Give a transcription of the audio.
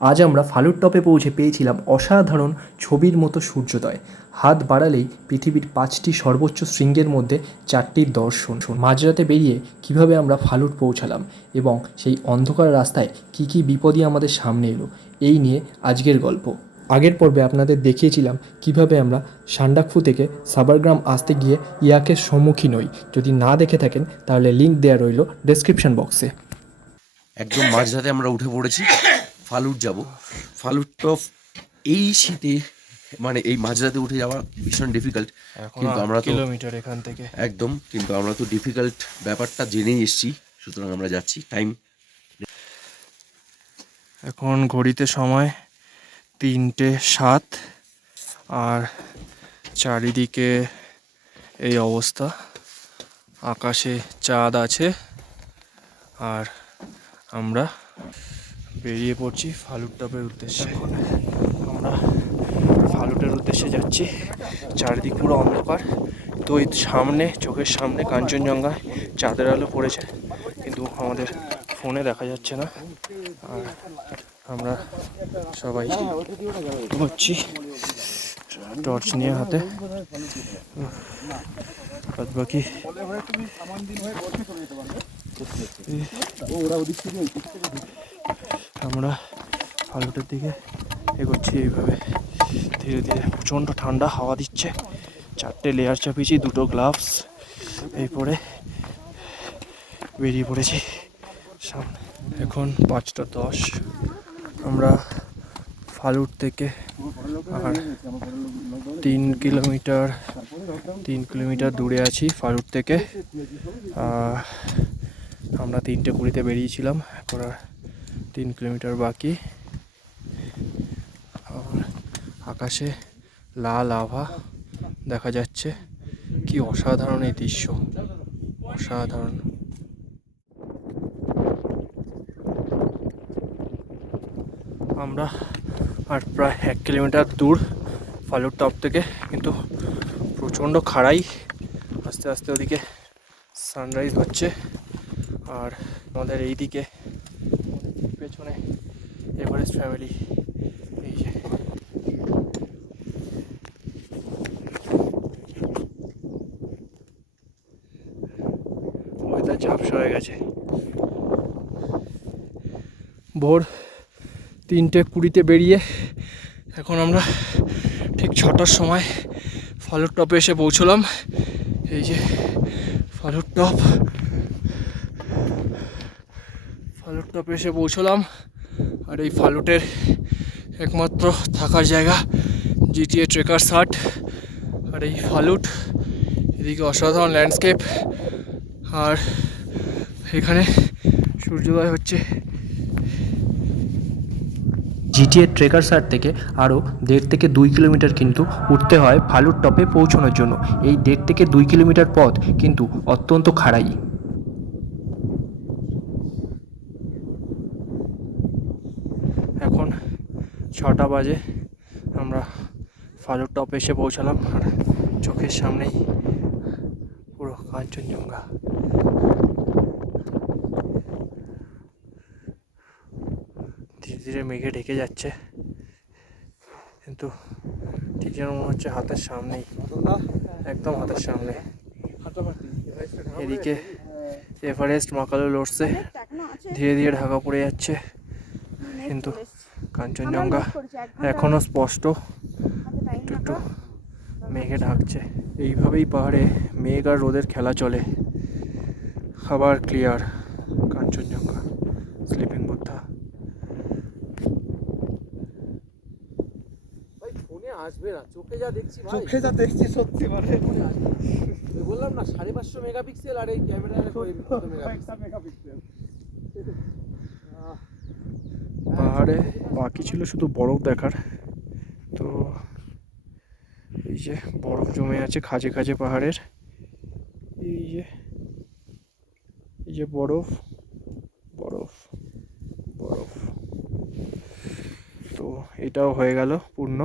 আজ আমরা ফালুর টপে পৌঁছে পেয়েছিলাম অসাধারণ ছবির মতো সূর্যোদয়। হাত বাড়ালেই পৃথিবীর পাঁচটি সর্বোচ্চ শৃঙ্গের মধ্যে চারটির দর্শন। মাঝরাতে বেরিয়ে কীভাবে আমরা ফালুট পৌঁছালাম এবং সেই অন্ধকার রাস্তায় কী কী বিপদই আমাদের সামনে এলো, এই নিয়ে আজকের গল্প। আগের পর্বে আপনাদের দেখিয়েছিলাম কীভাবে আমরা সান্ডাকফু থেকে সাবারগ্রাম আসতে গিয়ে ইয়াকে সম্মুখীন হই। যদি না দেখে থাকেন, তাহলে লিঙ্ক দেওয়া রইল ডেসক্রিপশন বক্সে একদম মাঝরাতে আমরা উঠে পড়েছি। ফালুট যাব। ফালুট তো এই শীতে মানে এই মাঝরাতে উঠে যাওয়া ভীষণ ডিফিকাল্ট কিন্তু আমরা তো কিলোমিটার এখান থেকে। একদম কিন্তু আমরা তো ডিফিকাল্ট ব্যাপারটা জেনেই এসেছি সুতরাং আমরা যাচ্ছি। টাইম এখন ঘড়িতে সময় তিনটে সাত আর চারিদিকে এই অবস্থা। আকাশে চাঁদ আছে আর আমরা বেরিয়ে পড়ছি ফালুট টপের উদ্দেশ্যে। আমরা ফালুটের উদ্দেশ্যে যাচ্ছি। চারিদিক পুরো অন্ধকার। তো এই সামনে, চোখের সামনে কাঞ্চনজঙ্ঘা চাঁদের আলো পড়েছে। কিন্তু আমাদের ফোনে দেখা যাচ্ছে না। আর আমরা সবাই হচ্ছি টর্চ নিয়ে হাতে। বাদ বাকি আমরা ফালুটের দিকে এগোচ্ছি এইভাবে। ধীরে ধীরে প্রচণ্ড ঠান্ডা হাওয়া দিচ্ছে। চারটে লেয়ার চাপিয়েছি, দুটো গ্লাভস এই পরে বেরিয়ে পড়েছি সামনে। এখন পাঁচটা দশ। আমরা ফালুট থেকে আর তিন কিলোমিটার তিন কিলোমিটার দূরে আছি ফালুট থেকে। আমরা তিনটে কুড়িতে বেরিয়েছিলাম। এখন আর তিন কিলোমিটার বাকি। আকাশে লাল আভা দেখা যাচ্ছে। কি অসাধারণ এই দৃশ্য। অসাধারণ। আমরা আর প্রায় এক কিলোমিটার দূর ফালুর টপ থেকে, কিন্তু প্রচণ্ড খাড়াই। আস্তে আস্তে ওদিকে সানরাইজ হচ্ছে। আর আমাদের এই দিকে পেছনে এভারেস্ট ফ্যামিলি এই যে। ওয়েদার ঝাপসা হয়ে গেছে। ভোর তিনটে কুড়িতে বেরিয়ে এখন আমরা ঠিক ছটার সময় ফালুর টপে এসে পৌঁছলাম। এই যে ফালুর টপ ফালুর টপে এসে পৌঁছলাম। আর এই ফালুটের একমাত্র থাকার জায়গা জিটিএ ট্রেকার সাট আর এই ফালুট, এদিকে অসাধারণ ল্যান্ডস্কেপ আর এখানে সূর্যোদয় হচ্ছে। জিটিএ ট্রেকার সার থেকে আরও দেড় থেকে দুই কিলোমিটার কিন্তু উঠতে হয় ফালুর টপে পৌঁছানোর জন্য। এই দেড় থেকে দুই কিলোমিটার পথ কিন্তু অত্যন্ত খাড়াই এখন ছটা বাজে। আমরা ফালুর টপ এসে পৌঁছালাম আর চোখের সামনেই পুরো কাঞ্চনজঙ্ঘা। ধীরে ধীরে মেঘে ঢেকে যাচ্ছে। কিন্তু ঠিক যেন মনে হচ্ছে হাতের সামনেই, একদম হাতের সামনে। এদিকে এভারেস্ট, মাকালো লড়ছে। ধীরে ধীরে ঢাকা পড়ে যাচ্ছে। কিন্তু কাঞ্চনজঙ্ঘা এখনও স্পষ্ট। একটু একটু মেঘে ঢাকছে। এইভাবেই পাহাড়ে মেঘ আর রোদের খেলা চলে। খাবার ক্লিয়ার কাঞ্চনজঙ্ঘা স্লিপিং বুদ্ধা ফোনে আসবে না চোখে যা দেখছি ভাই। চোখে যা দেখছি সত্যি মানে। বললাম না সাড়ে পাঁচশো মেগাপিক্সেল আর এই ক্যামেরার মেগাপিক্সেল। পাহাড়ে, বাকি ছিল শুধু বরফ দেখার। তো এই যে বরফ জমে আছে খাজে খাজে পাহাড়ের। এই যে এই যে বরফ বরফ বরফ। তো এটাও হয়ে গেল পূর্ণ।